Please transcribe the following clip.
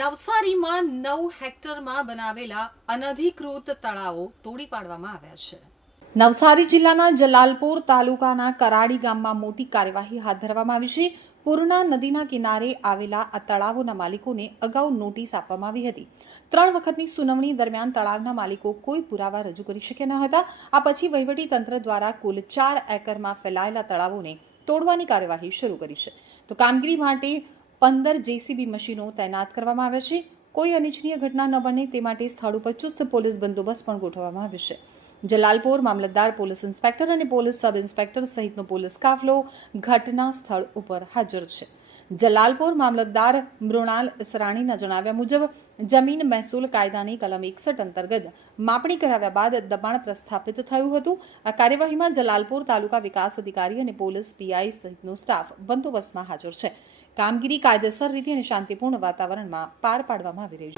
નવસારીમાં નવ હેક્ટરમાં બનાવેલા અનધિકૃત તળાવો તોડી પાડવામાં આવ્યા છે. નવસારી જિલ્લાના જલાલપુર તાલુકાના કરાડી ગામમાં મોટી કાર્યવાહી હાથ ધરવામાં આવી છે. પૂર્ણા નદીના કિનારે આવેલા આ તળાવોના માલિકોને અગાઉ નોટિસ આપવામાં આવી હતી. ત્રણ વખતની સુનાવણી દરમિયાન તળાવના માલિકો કોઈ પુરાવા રજૂ કરી શક્યા ન હતા. આ પછી વહીવટી તંત્ર દ્વારા કુલ ચાર એકરમાં ફેલાયેલા તળાવોને તોડવાની કાર્યવાહી શરૂ કરી છે. તો કામગીરી માટે પંદર જેસીબી મશીનો તૈનાત કરવામાં આવ્યા છે. કોઈ અનિચ્છનીય ઘટના ન બને તે માટે સ્થળ ઉપર ચુસ્ત પોલીસ બંદોબસ્ત પણ ગોઠવવામાં આવ્યો છે. જલાલપોર મામલતદાર, પોલીસ ઇન્સ્પેક્ટર અને પોલીસ સબ ઇન્સ્પેક્ટર સહિતનો પોલીસ કાફલો ઘટના સ્થળ ઉપર હાજર છે. જલાલપોર મામલતદાર મૃણાલ ઇસરાણીના જણાવ્યા મુજબ, જમીન મહેસૂલ કાયદાની કલમ એકસઠ અંતર્ગત માપણી કરાવ્યા બાદ દબાણ પ્રસ્થાપિત થયું હતું. આ કાર્યવાહીમાં જલાલપોર તાલુકા વિકાસ અધિકારી અને પોલીસ પીઆઈ સહિતનો સ્ટાફ બંદોબસ્તમાં હાજર છે. કામગીરી કાયદેસર રીતે અને શાંતિપૂર્ણ વાતાવરણમાં પાર પાડવામાં આવી રહી છે.